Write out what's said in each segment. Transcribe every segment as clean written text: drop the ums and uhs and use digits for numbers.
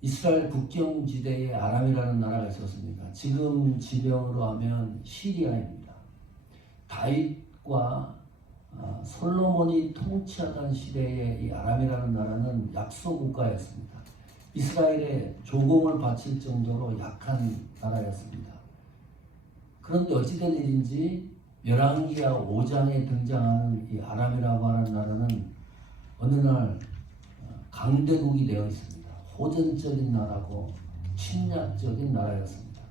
이스라엘 국경지대에 아람이라는 나라가 있었습니다. 지금 지명으로 하면 시리아입니다. 다윗과 솔로몬이 통치하던 시대에 이 아람이라는 나라는 약소 국가였습니다. 이스라엘에 조공을 바칠 정도로 약한 나라였습니다. 그런데 어찌된 일인지 열왕기하 5장에 등장하는 이 아람이라고 하는 나라는 어느 날 강대국이 되어 있습니다. 호전적인 나라고 침략적인 나라였습니다.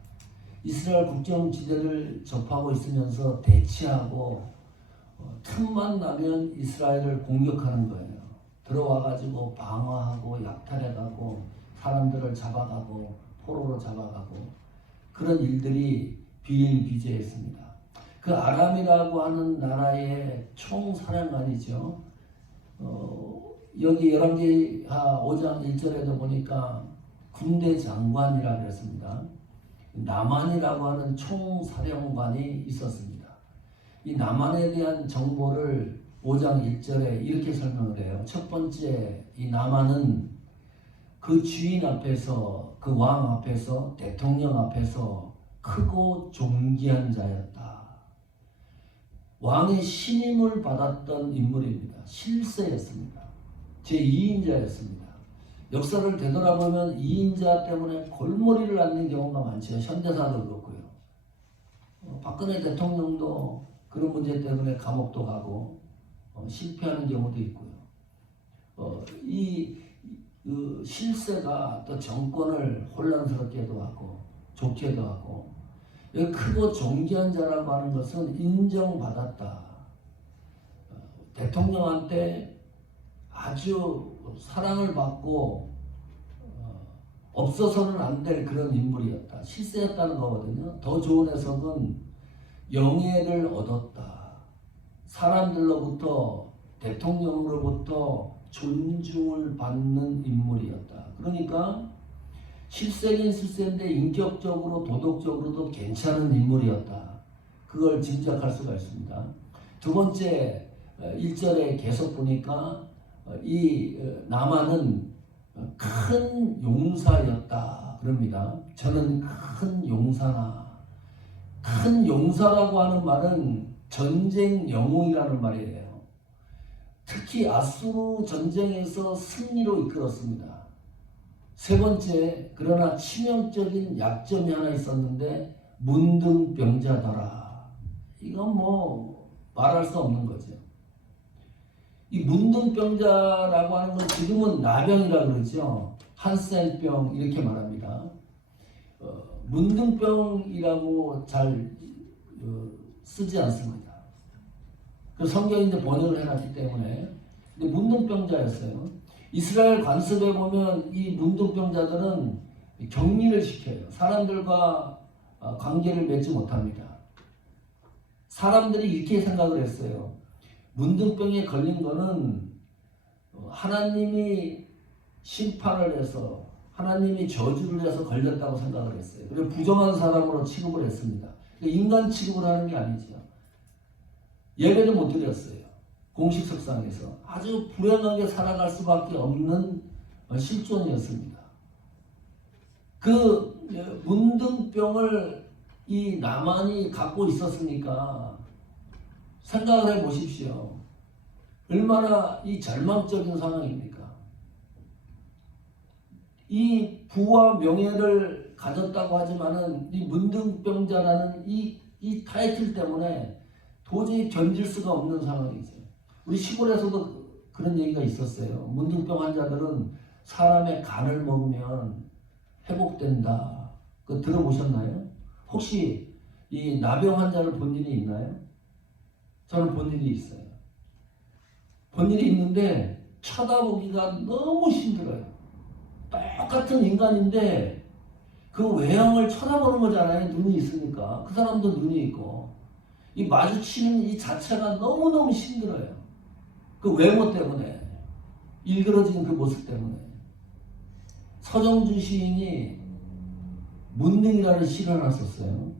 이스라엘 국경지대를 접하고 있으면서 대치하고 틈만 나면 이스라엘을 공격하는 거예요. 들어와가지고 방어하고 약탈해가고 사람들을 잡아가고 포로로 잡아가고 그런 일들이 비일비재했습니다. 그 아람이라고 하는 나라의 총사령관이죠. 여기 열왕기하 5장 1절에도 보니까 군대 장관이라고 했습니다. 나만이라고 하는 총사령관이 있었습니다. 이 나만에 대한 정보를 5장 1절에 이렇게 설명을 해요. 첫 번째, 이 나만은 그 주인 앞에서, 그 왕 앞에서, 대통령 앞에서 크고 존귀한 자였다. 왕의 신임을 받았던 인물입니다. 실세였습니다. 제2인자였습니다. 역사를 되돌아보면 2인자 때문에 골머리를 앓는 경우가 많죠. 현대사도 그렇고요. 박근혜 대통령도 그런 문제 때문에 감옥도 가고 실패하는 경우도 있고요. 그 실세가 또 정권을 혼란스럽게도 하고 좋게도 하고 크고 존귀한 자라고 하는 것은 인정받았다. 대통령한테 아주 사랑을 받고 없어서는 안 될 그런 인물이었다. 실세였다는 거거든요. 더 좋은 해석은 영예를 얻었다. 사람들로부터 대통령으로부터 존중을 받는 인물이었다. 그러니까 실세긴 실세인데 인격적으로 도덕적으로도 괜찮은 인물이었다. 그걸 짐작할 수가 있습니다. 두 번째 1절에 계속 보니까 이 나만은 큰 용사였다 그럽니다. 저는 큰 용사나, 큰 용사라고 하는 말은 전쟁 영웅이라는 말이에요. 특히 아수르 전쟁에서 승리로 이끌었습니다. 세 번째, 그러나 치명적인 약점이 하나 있었는데 문둥병자더라. 이건 뭐 말할 수 없는 거죠. 이 문둥병자라고 하는 건 지금은 나병이라고 그러죠. 한센병 이렇게 말합니다. 문둥병이라고 잘 쓰지 않습니다. 그 성경이 이제 번역을 해놨기 때문에. 근데 문둥병자였어요. 이스라엘 관습에 보면 이 문둥병자들은 격리를 시켜요. 사람들과 관계를 맺지 못합니다. 사람들이 이렇게 생각을 했어요. 문둥병에 걸린 거는 하나님이 심판을 해서 하나님이 저주를 해서 걸렸다고 생각을 했어요. 그래서 부정한 사람으로 취급을 했습니다. 인간 취급을 하는 게 아니죠. 예배를 못 드렸어요. 공식석상에서 아주 불행하게 살아갈 수밖에 없는 실존이었습니다. 그 문둥병을 이 나만이 갖고 있었으니까 생각을 해보십시오. 얼마나 이 절망적인 상황입니까? 이 부와 명예를 가졌다고 하지만은 이 문둥병자라는 이 타이틀 때문에 도저히 견딜 수가 없는 상황이죠. 우리 시골에서도 그런 얘기가 있었어요. 문둥병 환자들은 사람의 간을 먹으면 회복된다. 그거 들어보셨나요? 혹시 이 나병 환자를 본 일이 있나요? 저는 본 일이 있어요. 본 일이 있는데 쳐다보기가 너무 힘들어요. 똑같은 인간인데 그 외형을 쳐다보는 거잖아요. 눈이 있으니까. 그 사람도 눈이 있고. 이 마주치는 이 자체가 너무너무 힘들어요. 그 외모 때문에. 일그러진 그 모습 때문에. 서정주 시인이 문능이라는 시를 하나 썼어요.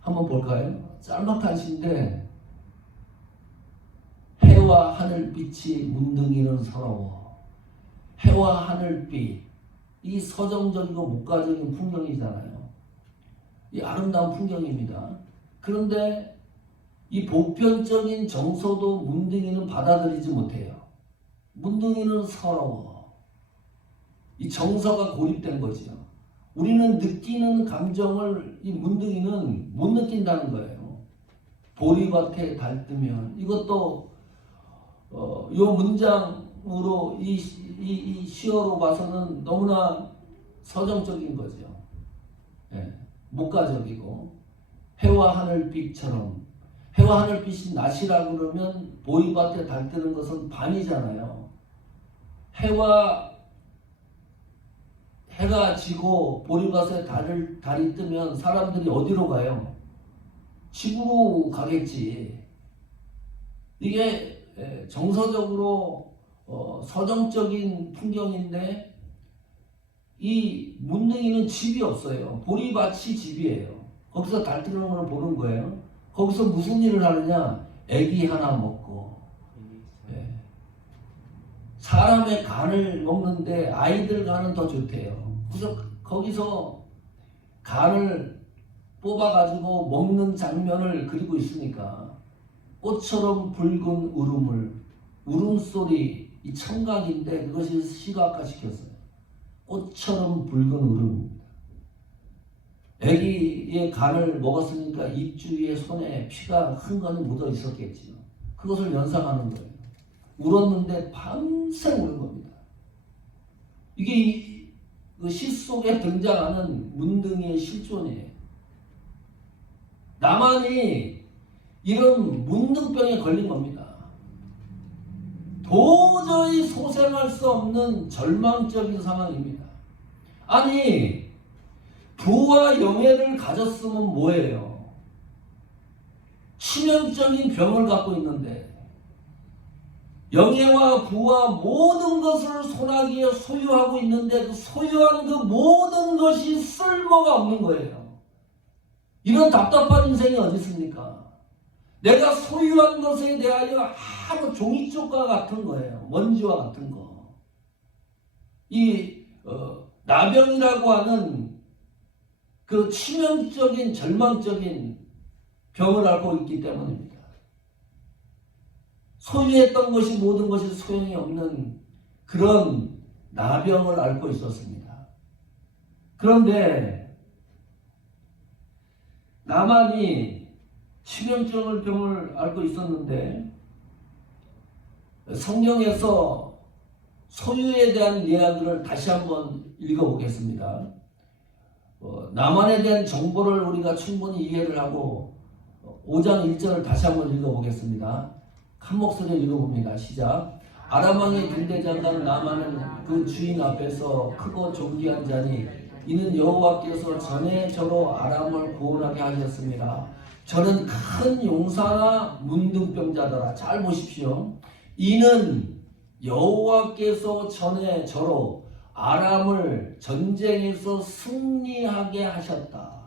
한번 볼까요? 짤막한 시인데 해와 하늘빛이 문둥이는 서러워. 해와 하늘빛, 이 서정적이고 목가적인 풍경이잖아요. 이 아름다운 풍경입니다. 그런데 이 보편적인 정서도 문둥이는 받아들이지 못해요. 문둥이는 서러워. 이 정서가 고립된 거죠. 우리는 느끼는 감정을 이 문둥이는 못 느낀다는 거예요. 보리밭에 달뜨면 이것도 요 문장으로 이 시어로 봐서는 너무나 서정적인 거죠. 예, 목가적이고 해와 하늘빛처럼 해와 하늘빛이 낮이라고 그러면 보리밭에 달뜨는 것은 밤이잖아요. 해가 지고 보리밭에 달이 뜨면 사람들이 어디로 가요? 집으로 가겠지. 이게 정서적으로 서정적인 풍경인데 이 문둥이는 집이 없어요. 보리밭이 집이에요. 거기서 달 뜨는 걸 보는 거예요. 거기서 무슨 일을 하느냐? 애기 하나 먹고 사람의 간을 먹는데 아이들 간은 더 좋대요. 그래서 거기서 간을 뽑아가지고 먹는 장면을 그리고 있으니까 꽃처럼 붉은 울음소리, 이 청각인데 그것이 시각화시켰어요. 꽃처럼 붉은 울음. 애기의 간을 먹었으니까 입 주위에 손에 피가 흥건히 묻어 있었겠지요. 그것을 연상하는 거예요. 울었는데 밤새 우는 겁니다. 이게 그 시 속에 등장하는 문둥이의 실존이에요. 나만이 이런 문둥병에 걸린 겁니다. 도저히 소생할 수 없는 절망적인 상황입니다. 아니, 부와 영예를 가졌으면 뭐예요? 치명적인 병을 갖고 있는데 영예와 부와 모든 것을 손아귀에 소유하고 있는데 그 소유한 그 모든 것이 쓸모가 없는 거예요. 이런 답답한 인생이 어디 있습니까? 내가 소유한 것에 대하여 아무 종이쪽과 같은 거예요. 먼지와 같은 거. 이 나병이라고 하는 그 치명적인 절망적인 병을 앓고 있기 때문입니다. 소유했던 것이 모든 것이 소용이 없는 그런 나병을 앓고 있었습니다. 그런데 나만이 치명적인 병을 앓고 있었는데 성경에서 소유에 대한 이야기를 다시 한번 읽어보겠습니다. 나만에 대한 정보를 우리가 충분히 이해를 하고 5장 1절을 다시 한번 읽어보겠습니다. 한 목소리로 읽어봅니다. 시작. 아람 왕의 군대장관 나만은 그 주인 앞에서 크고 존귀한 자니 이는 여호와께서 전에 저로 아람을 구원하게 하셨습니다. 저는 큰 용사나 문둥병자더라. 잘 보십시오. 이는 여호와께서 전에 저로 아람을 전쟁에서 승리하게 하셨다.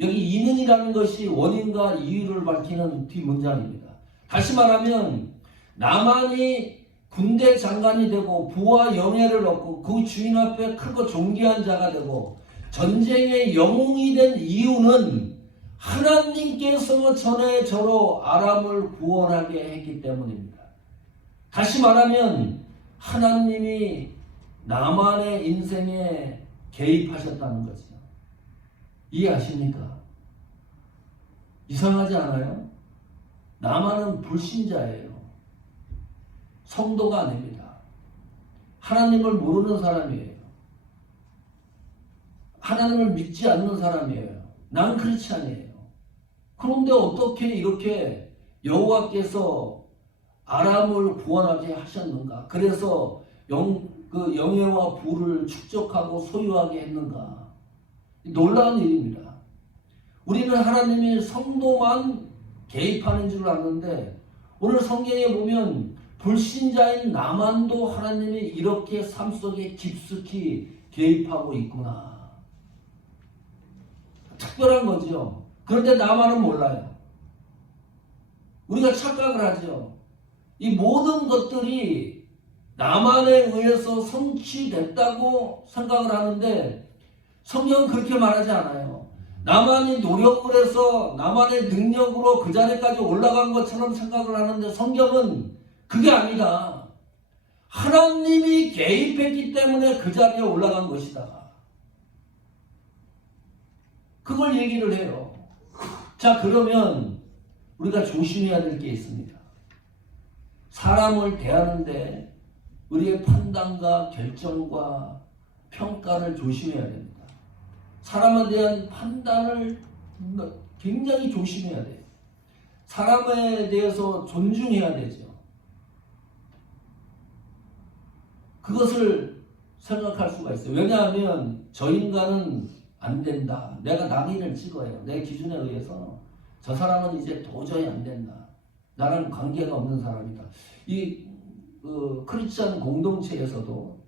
여기 이는이라는 것이 원인과 이유를 밝히는 뒷문장입니다. 다시 말하면 나만이 군대 장관이 되고 부와 영예를 얻고 그 주인 앞에 크고 존귀한 자가 되고 전쟁의 영웅이 된 이유는 하나님께서 전에 저로 아람을 구원하게 했기 때문입니다. 다시 말하면 하나님이 나만의 인생에 개입하셨다는 거죠. 이해하십니까? 이상하지 않아요? 나만은 불신자예요. 성도가 아닙니다. 하나님을 모르는 사람이에요. 하나님을 믿지 않는 사람이에요. 난 그렇지 아니에요. 그런데 어떻게 이렇게 여호와께서 아람을 구원하게 하셨는가? 그래서 영예와 부를 축적하고 소유하게 했는가? 놀라운 일입니다. 우리는 하나님이 성도만 개입하는 줄 아는데 오늘 성경에 보면 불신자인 나만도 하나님이 이렇게 삶 속에 깊숙이 개입하고 있구나. 특별한 거죠. 그런데 나만은 몰라요. 우리가 착각을 하죠. 이 모든 것들이 나만에 의해서 성취됐다고 생각을 하는데 성경은 그렇게 말하지 않아요. 나만이 노력을 해서 나만의 능력으로 그 자리까지 올라간 것처럼 생각을 하는데 성경은 그게 아니다. 하나님이 개입했기 때문에 그 자리에 올라간 것이다. 그걸 얘기를 해요. 자, 그러면 우리가 조심해야 될 게 있습니다. 사람을 대하는데 우리의 판단과 결정과 평가를 조심해야 됩니다. 사람에 대한 판단을 굉장히 조심해야 돼요. 사람에 대해서 존중해야 되죠. 그것을 생각할 수가 있어요. 왜냐하면 저 인간은 안 된다. 내가 낙인을 찍어요. 내 기준에 의해서 저 사람은 이제 도저히 안 된다. 나랑 관계가 없는 사람이다. 이 크리스천 공동체에서도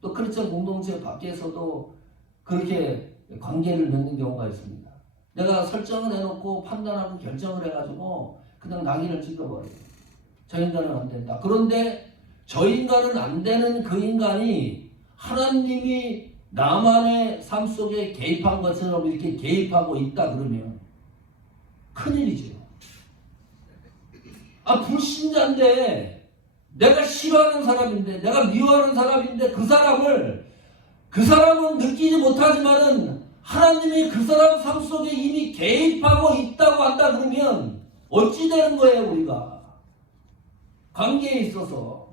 또 크리스천 공동체 밖에서도 그렇게 관계를 맺는 경우가 있습니다. 내가 설정을 해놓고 판단하고 결정을 해가지고 그냥 낙인을 찍어버려요. 저 인간은 안 된다. 그런데 저 인간은 안 되는 그 인간이 하나님이 나만의 삶 속에 개입한 것처럼 이렇게 개입하고 있다 그러면 큰일이죠. 불신자인데 내가 싫어하는 사람인데 내가 미워하는 사람인데 그 사람은 느끼지 못하지만은 하나님이 그 사람 삶 속에 이미 개입하고 있다고 한다 그러면 어찌 되는 거예요? 우리가 관계에 있어서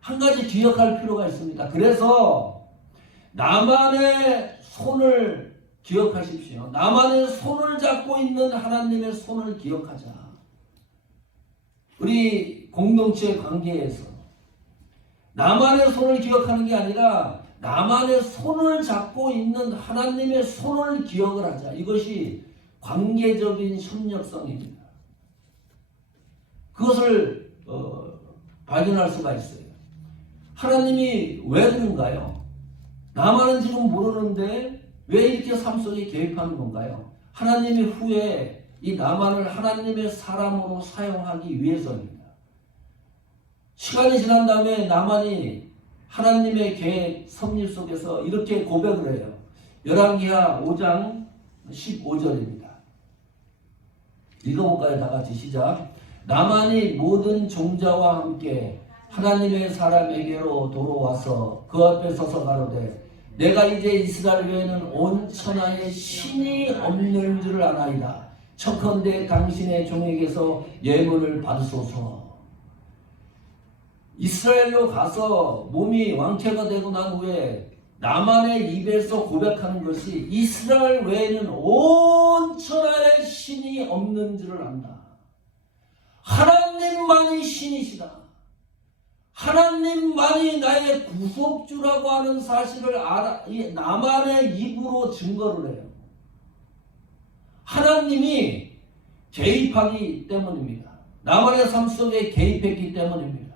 한 가지 기억할 필요가 있습니다. 그래서 나만의 손을 기억하십시오. 나만의 손을 잡고 있는 하나님의 손을 기억하자. 우리 공동체 관계에서 나만의 손을 기억하는 게 아니라 나만의 손을 잡고 있는 하나님의 손을 기억을 하자. 이것이 관계적인 협력성입니다. 그것을 발견할 수가 있어요. 하나님이 왜 그런가요? 나만은 지금 모르는데 왜 이렇게 삶 속에 개입하는 건가요? 하나님이 후에 이 나만을 하나님의 사람으로 사용하기 위해서입니다. 시간이 지난 다음에 나만이 하나님의 계획 섭리 속에서 이렇게 고백을 해요. 열왕기하 5장 15절입니다. 읽어볼까요? 다 같이 시작. 나만이 모든 종자와 함께 하나님의 사람에게로 돌아와서 그 앞에 서서 가로되 내가 이제 이스라엘 외에는 온 천하에 신이 없는 줄을 아나이다. 청컨대 당신의 종에게서 예물을 받으소서. 이스라엘로 가서 몸이 왕쾌가 되고 난 후에 나만의 입에서 고백하는 것이 이스라엘 외에는 온 천하에 신이 없는 줄을 안다. 하나님만이 신이시다. 하나님만이 나의 구속주라고 하는 사실을 나만의 입으로 증거를 해요. 하나님이 개입하기 때문입니다. 나만의 삶 속에 개입했기 때문입니다.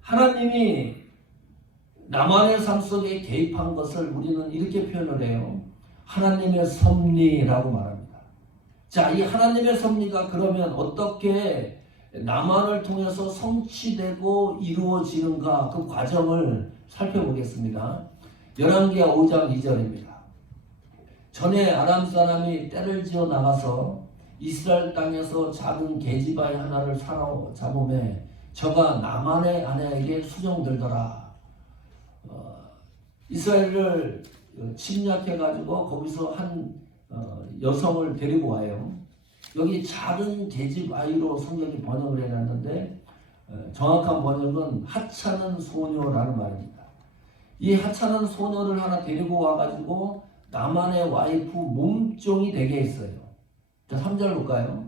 하나님이 나만의 삶 속에 개입한 것을 우리는 이렇게 표현을 해요. 하나님의 섭리라고 말합니다. 자, 이 하나님의 섭리가 그러면 어떻게 나만을 통해서 성취되고 이루어지는가 그 과정을 살펴보겠습니다. 열왕기하 5장 2절입니다. 전에 아람 사람이 떼를 지어 나가서 이스라엘 땅에서 작은 계집아이 하나를 사로잡음에 저가 나만의 아내에게 수정들더라. 이스라엘을 침략해가지고 거기서 한 여성을 데리고 와요. 여기 작은 계집아이로 성경이 번역을 해놨는데 정확한 번역은 하찮은 소녀라는 말입니다. 이 하찮은 소녀를 하나 데리고 와가지고 나만의 와이프 몸종이 되게 했어요. 자, 3절 볼까요?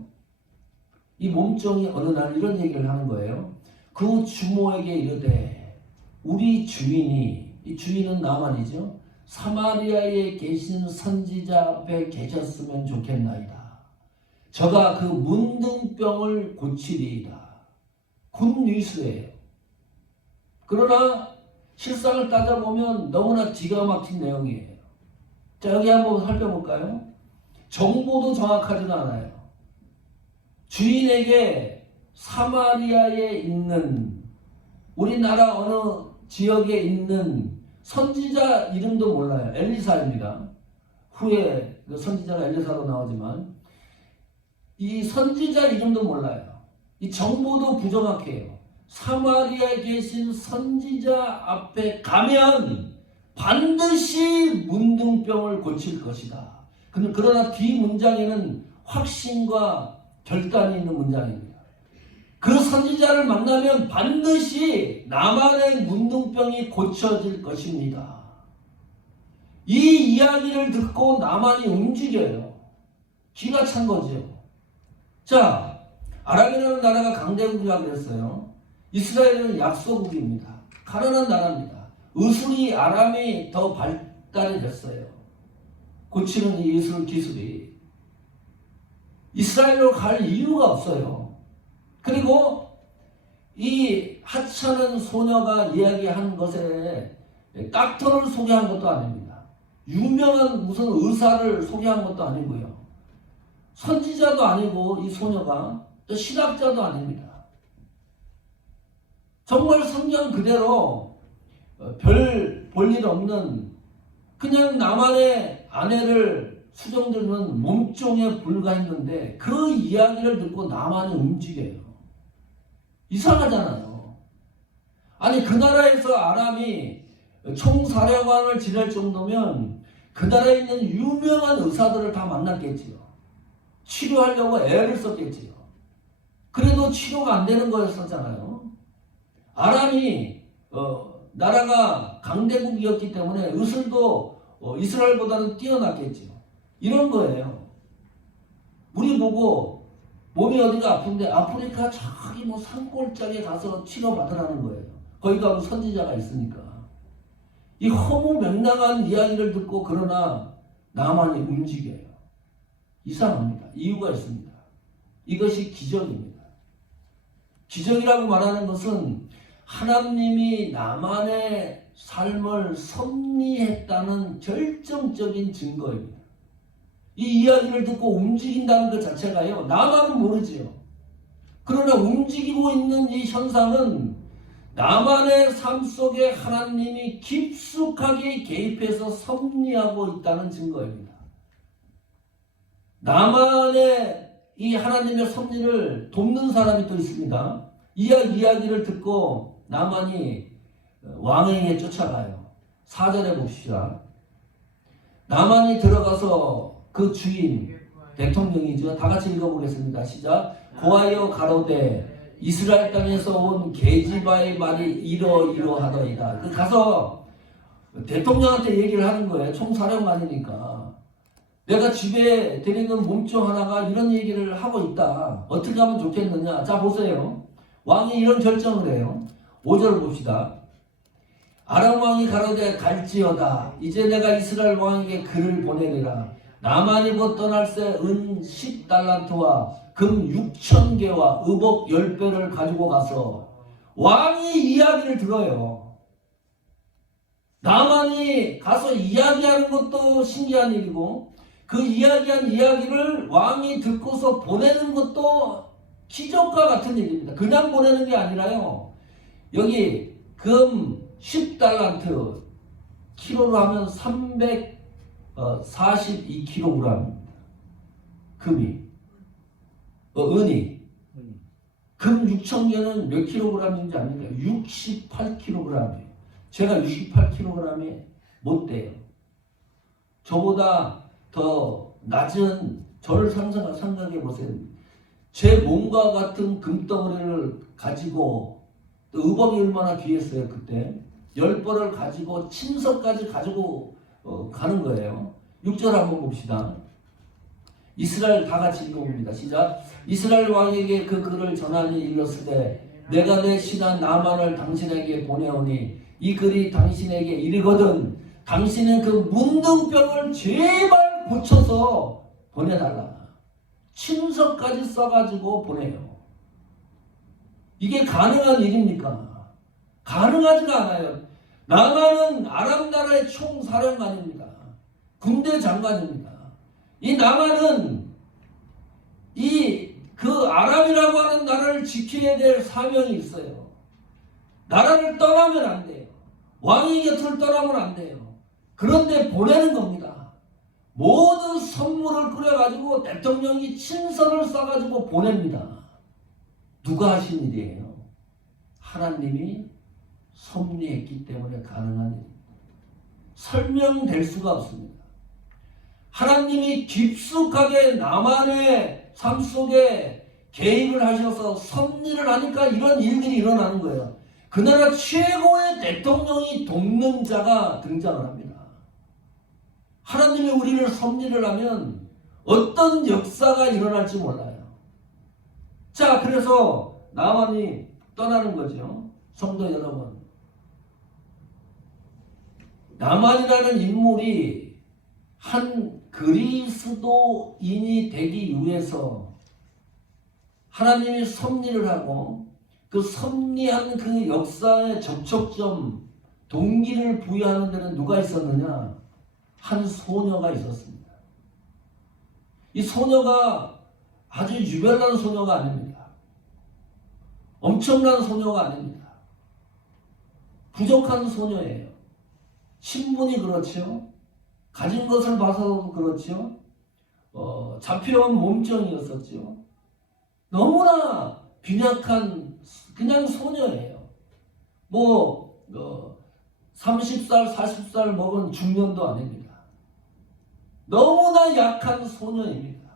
이 몸종이 어느 날 이런 얘기를 하는 거예요. 그 주모에게 이르되 우리 주인이, 이 주인은 나만이죠, 사마리아에 계신 선지자 앞에 계셨으면 좋겠나이다. 저가 그 문둥병을 고치리이다. 굿뉴스예요. 그러나 실상을 따져보면 너무나 기가 막힌 내용이에요. 자, 여기 한번 살펴볼까요? 정보도 정확하지가 않아요. 주인에게 사마리아에 있는 우리나라 어느 지역에 있는 선지자 이름도 몰라요. 엘리사입니다. 후에 그 선지자가 엘리사로 나오지만 이 선지자 이름도 몰라요. 이 정보도 부정확해요. 사마리아에 계신 선지자 앞에 가면 반드시 문둥병을 고칠 것이다. 그러나 뒷문장에는 확신과 결단이 있는 문장입니다. 그 선지자를 만나면 반드시 나만의 문둥병이 고쳐질 것입니다. 이 이야기를 듣고 나만이 움직여요. 기가 찬 거죠. 자, 아람이라는 나라가 강대국이라고 그랬어요. 이스라엘은 약소국입니다. 가난한 나라입니다. 의술이 아람이 더 발달이 됐어요. 고치는 이 의술 기술이. 이스라엘로 갈 이유가 없어요. 그리고 이 하찮은 소녀가 이야기한 것에 닥터를 소개한 것도 아닙니다. 유명한 무슨 의사를 소개한 것도 아니고요. 선지자도 아니고 이 소녀가 또 신학자도 아닙니다. 정말 성경 그대로 별 볼 일 없는 그냥 나만의 아내를 수정되는 몸종에 불과했는데 그 이야기를 듣고 나만이 움직여요. 이상하잖아요. 아니 그 나라에서 아람이 총사령관을 지낼 정도면 그 나라에 있는 유명한 의사들을 다 만났겠지요. 치료하려고 애를 썼겠지요. 그래도 치료가 안 되는 거였었잖아요. 아람이 나라가 강대국이었기 때문에 의술도 이스라엘보다는 뛰어났겠지요. 이런 거예요. 우리 보고 몸이 어디가 아픈데 아프리카 저기 뭐 산골짜기에 가서 치료받으라는 거예요. 거기 가면 선지자가 있으니까. 이 허무맹랑한 이야기를 듣고 그러나 나만이 움직여요. 이상합니다. 이유가 있습니다. 이것이 기적입니다. 기적이라고 말하는 것은 하나님이 나만의 삶을 섭리했다는 결정적인 증거입니다. 이 이야기를 듣고 움직인다는 것 자체가요. 나만은 모르지요. 그러나 움직이고 있는 이 현상은 나만의 삶 속에 하나님이 깊숙하게 개입해서 섭리하고 있다는 증거입니다. 나만의 이 하나님의 섭리를 돕는 사람이 또 있습니다. 이 이야기를 듣고 나만이 왕에게 쫓아가요. 4절에 봅시다. 나만이 들어가서 그 주인 대통령이죠. 다 같이 읽어보겠습니다. 시작. 고하여 가로되 이스라엘 땅에서 온 게지바의 말이 이러이러하더이다. 가서 대통령한테 얘기를 하는 거예요. 총사령관이니까. 내가 집에 데리는 몸종 하나가 이런 얘기를 하고 있다. 어떻게 하면 좋겠느냐. 자 보세요. 왕이 이런 결정을 해요. 5절 봅시다. 아람 왕이 가로되 갈지어다. 이제 내가 이스라엘 왕에게 글을 보내리라. 나만이 곧 떠날새 은 10달란트와 금 6,000개와 의복 10배를 가지고 가서 왕이 이야기를 들어요. 나만이 가서 이야기하는 것도 신기한 일이고 그 이야기한 이야기를 왕이 듣고서 보내는 것도 기적과 같은 일입니다. 그냥 보내는 게 아니라요. 여기 금 10달란트 키로로 하면 342kg 금이 은이 금 6,000개는 몇 킬로그램인지 압니까? 68kg이에요. 제가 68kg에 못 돼요. 저보다 더 낮은 저를 상상해 보세요. 제 몸과 같은 금덩어리를 가지고 또 의복이 얼마나 귀했어요. 그때 10벌을 가지고 친서까지 가지고 가는 거예요. 6절 한번 봅시다. 이스라엘 다 같이 읽어봅니다. 시작. 이스라엘 왕에게 그 글을 전하니 일렀으되 내가 내 신하 나만을 당신에게 보내오니 이 글이 당신에게 이르거든 당신은 그 문둥병을 제발 고쳐서 보내달라. 친서까지 써가지고 보내요. 이게 가능한 일입니까? 가능하지가 않아요. 나만은 아람 나라의 총사령관입니다. 군대 장관입니다. 이 나만은 그 아람이라고 하는 나라를 지켜야 될 사명이 있어요. 나라를 떠나면 안 돼요. 왕의 곁을 떠나면 안 돼요. 그런데 보내는 겁니다. 모든 선물을 끓여가지고 대통령이 친선을 써가지고 보냅니다. 누가 하신 일이에요? 하나님이 섭리했기 때문에 가능한 일입니다. 설명될 수가 없습니다. 하나님이 깊숙하게 나만의 삶 속에 개입을 하셔서 섭리를 하니까 이런 일들이 일어나는 거예요. 그 나라 최고의 대통령이 돕는 자가 등장을 합니다. 하나님이 우리를 섭리를 하면 어떤 역사가 일어날지 몰라요. 자, 그래서 나만이 떠나는 거죠. 성도 여러분, 나만이라는 인물이 한 그리스도인이 되기 위해서 하나님이 섭리를 하고 그 섭리한 그 역사의 접촉점, 동기를 부여하는 데는 누가 있었느냐? 한 소녀가 있었습니다. 이 소녀가 아주 유별난 소녀가 아닙니다. 엄청난 소녀가 아닙니다. 부족한 소녀예요. 신분이 그렇죠. 가진 것을 봐서도 그렇죠. 잡혀온 몸종이었었죠. 너무나 빈약한 그냥 소녀예요. 30살, 40살 먹은 중년도 아닙니다. 너무나 약한 소녀입니다.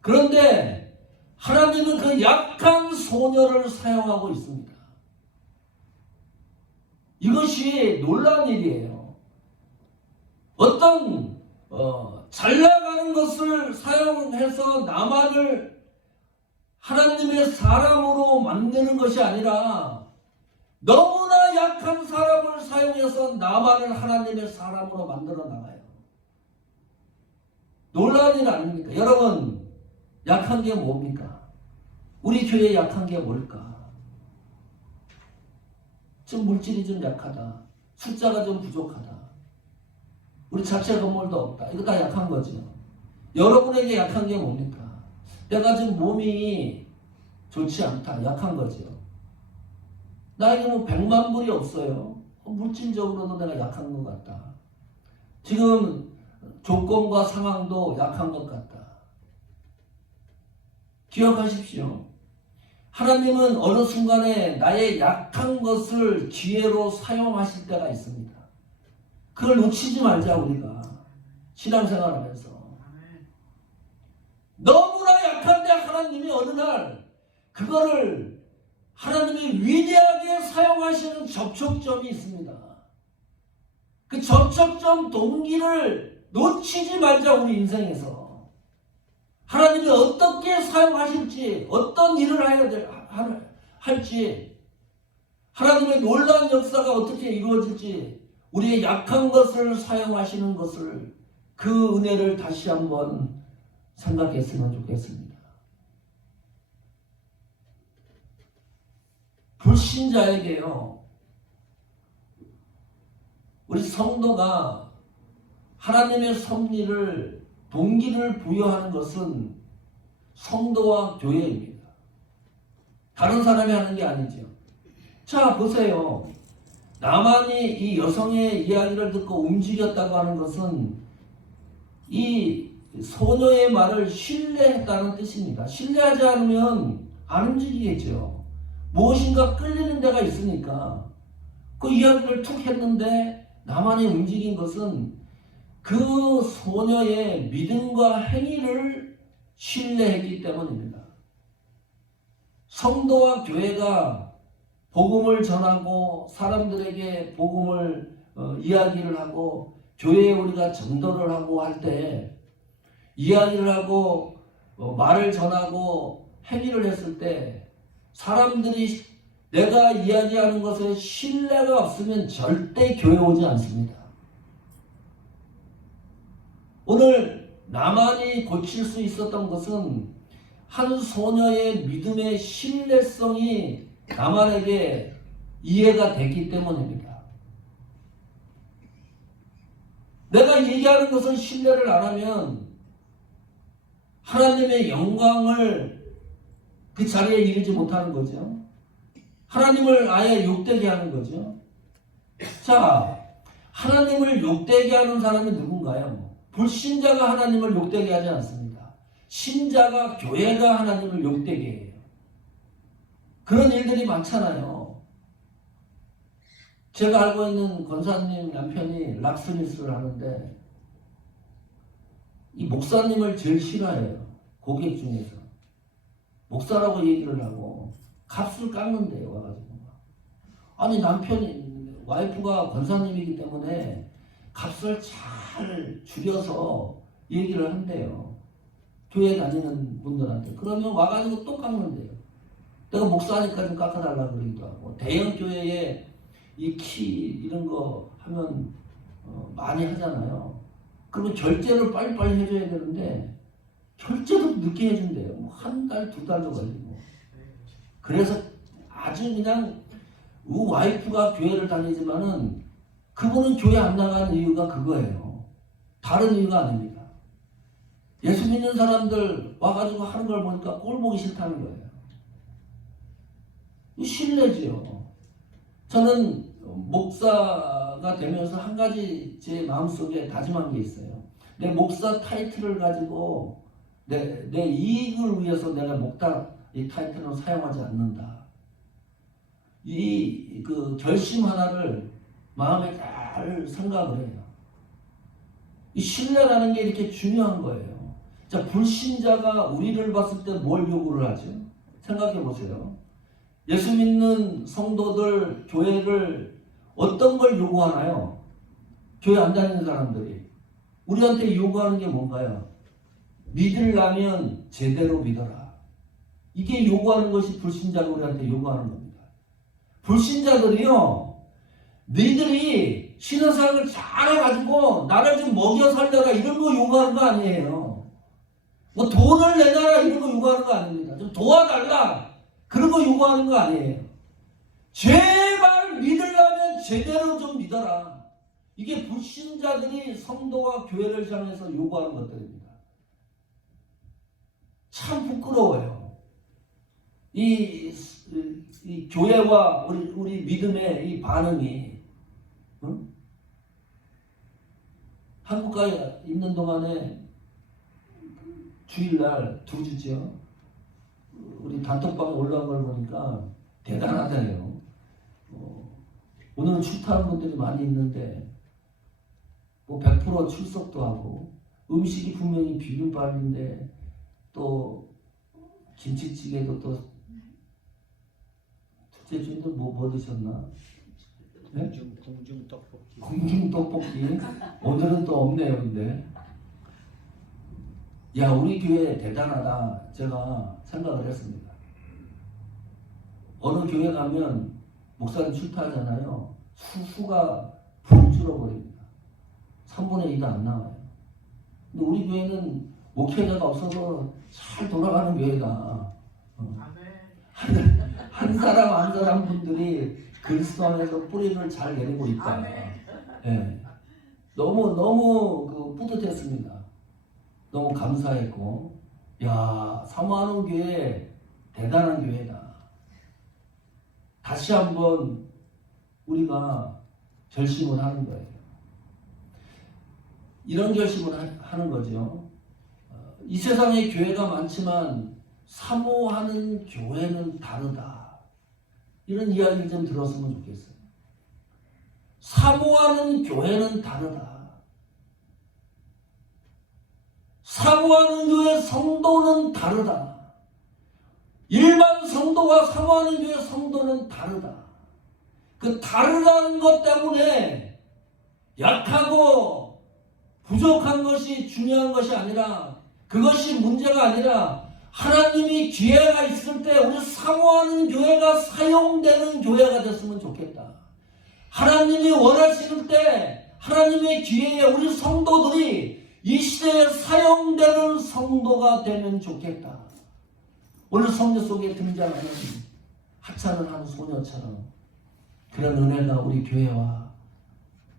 그런데 하나님은 그 약한 소녀를 사용하고 있습니다. 이것이 놀라운 일이에요. 어떤 잘 나가는 것을 사용해서 나만을 하나님의 사람으로 만드는 것이 아니라 너무나 약한 사람을 사용해서 나만을 하나님의 사람으로 만들어 나가요. 놀라운 일 아닙니까? 여러분, 약한 게 뭡니까? 우리 교회 약한 게 뭘까? 좀 물질이 좀 약하다. 숫자가 좀 부족하다. 우리 자체 건물도 없다. 이거 다 약한 거죠. 여러분에게 약한 게 뭡니까? 내가 지금 몸이 좋지 않다. 약한 거죠. 나에게 100만 불이 없어요. 물질적으로도 내가 약한 것 같다. 지금 조건과 상황도 약한 것 같다. 기억하십시오. 하나님은 어느 순간에 나의 약한 것을 기회로 사용하실 때가 있습니다. 그걸 놓치지 말자, 우리가. 신앙생활하면서. 너무나 약한데 하나님이 어느 날 그거를 하나님이 위대하게 사용하시는 접촉점이 있습니다. 그 접촉점 동기를 놓치지 말자, 우리 인생에서. 하나님이 어떻게 사용하실지, 어떤 일을 할지, 하나님의 놀라운 역사가 어떻게 이루어질지, 우리의 약한 것을 사용하시는 것을, 그 은혜를 다시 한번 생각했으면 좋겠습니다. 불신자에게요, 우리 성도가 하나님의 섭리를, 동기를 부여하는 것은 성도와 교회입니다. 다른 사람이 하는 게 아니죠. 자, 보세요. 나만이 이 여성의 이야기를 듣고 움직였다고 하는 것은 이 소녀의 말을 신뢰했다는 뜻입니다. 신뢰하지 않으면 안 움직이겠죠. 무엇인가 끌리는 데가 있으니까 그 이야기를 툭 했는데 나만이 움직인 것은 그 소녀의 믿음과 행위를 신뢰했기 때문입니다. 성도와 교회가 복음을 전하고 사람들에게 복음을 이야기를 하고 교회에 우리가 전도를 하고 할 때 이야기를 하고 말을 전하고 행위를 했을 때 사람들이 내가 이야기하는 것에 신뢰가 없으면 절대 교회 오지 않습니다. 오늘 나만이 고칠 수 있었던 것은 한 소녀의 믿음의 신뢰성이 나만에게 이해가 됐기 때문입니다. 내가 얘기하는 것은 신뢰를 안 하면 하나님의 영광을 그 자리에 이르지 못하는 거죠. 하나님을 아예 욕되게 하는 거죠. 자, 하나님을 욕되게 하는 사람이 누군가요? 불신자가 하나님을 욕되게 하지 않습니다. 신자가, 교회가 하나님을 욕되게 해요. 그런 일들이 많잖아요. 제가 알고 있는 권사님 남편이 락스미스를 하는데 이 목사님을 제일 싫어해요. 고객 중에서. 목사라고 얘기를 하고 값을 깎는데요. 와가지고. 아니 남편이, 와이프가 권사님이기 때문에 값을 잘 줄여서 얘기를 한대요. 교회 다니는 분들한테. 그러면 와가지고 또 깎는데요. 내가 목사니까 좀 깎아달라고 그러기도 하고. 대형 교회에 이 키 이런 거 하면 많이 하잖아요. 그러면 결제를 빨리빨리 해줘야 되는데 결제도 늦게 해준대요. 뭐 한 달, 두 달도 걸리고. 그래서 아주 그냥 와이프가 교회를 다니지만은 그분은 교회 안 나가는 이유가 그거예요. 다른 이유가 아닙니다. 예수 믿는 사람들 와가지고 하는 걸 보니까 꼴 보기 싫다는 거예요. 신뢰지요. 저는 목사가 되면서 한 가지 제 마음속에 다짐한 게 있어요. 내 목사 타이틀을 가지고 내 이익을 위해서 내가 이 타이틀을 사용하지 않는다. 그 결심 하나를 마음에 잘 생각을 해요. 이 신뢰라는 게 이렇게 중요한 거예요. 자, 불신자가 우리를 봤을 때 뭘 요구를 하죠? 생각해 보세요. 예수 믿는 성도들, 교회를 어떤 걸 요구하나요? 교회 안 다니는 사람들이. 우리한테 요구하는 게 뭔가요? 믿으려면 제대로 믿어라. 이게 요구하는 것이 불신자가 우리한테 요구하는 겁니다. 불신자들이요, 너희들이 신앙생활을 잘해가지고 나를 좀 먹여 살려라 이런 거 요구하는 거 아니에요. 뭐 돈을 내놔라 이런 거 요구하는 거 아닙니다. 좀 도와달라 그런 거 요구하는 거 아니에요. 제발 믿으려면 제대로 좀 믿어라. 이게 불신자들이 성도와 교회를 향해서 요구하는 것들입니다. 참 부끄러워요. 이 교회와 우리 믿음의 이 반응이, 응? 한국가에 있는 동안에 주일날 2주죠. 우리 단톡방에 올라온 걸 보니까 대단하다요. 오늘은 출타한 분들이 많이 있는데 뭐 100% 출석도 하고, 음식이 분명히 비빔밥인데 또 김치찌개도 또 둘째 주인도 뭐 드셨나? 네? 궁중 떡볶이. 궁중 떡볶이. 오늘은 또 없네요, 근데. 야, 우리 교회 대단하다 제가 생각을 했습니다. 어느 교회 가면 목사님 출타하잖아요. 수가 푹 줄어버립니다. 3분의 2도 안 나와요. 근데 우리 교회는 목회자가 없어서 잘 돌아가는 교회다. 한 사람 한 사람 분들이 그리스도 안에서 뿌리를 잘 내리고 있다. 네. 너무 뿌듯했습니다. 너무 감사했고, 야, 사모하는 교회 대단한 교회다. 다시 한번 우리가 결심을 하는 거예요. 이런 결심을 하는 거죠. 이 세상에 교회가 많지만 사모하는 교회는 다르다. 이런 이야기 좀 들었으면 좋겠어요. 사모하는 교회는 다르다. 사모하는 교회 성도는 다르다. 일반 성도와 사모하는 교회 성도는 다르다. 그 다르다는 것 때문에 약하고 부족한 것이 중요한 것이 아니라, 그것이 문제가 아니라, 하나님이 기회가 있을 때 우리 사모하는 교회가 사용되는 교회가 됐으면 좋겠다. 하나님이 원하시는 때 하나님의 기회에 우리 성도들이 이 시대에 사용되는 성도가 되면 좋겠다. 오늘 성경 속에 등장하는 하찮은 한 소녀처럼 그런 은혜가 우리 교회와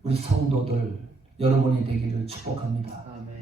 우리 성도들 여러분이 되기를 축복합니다. 아멘.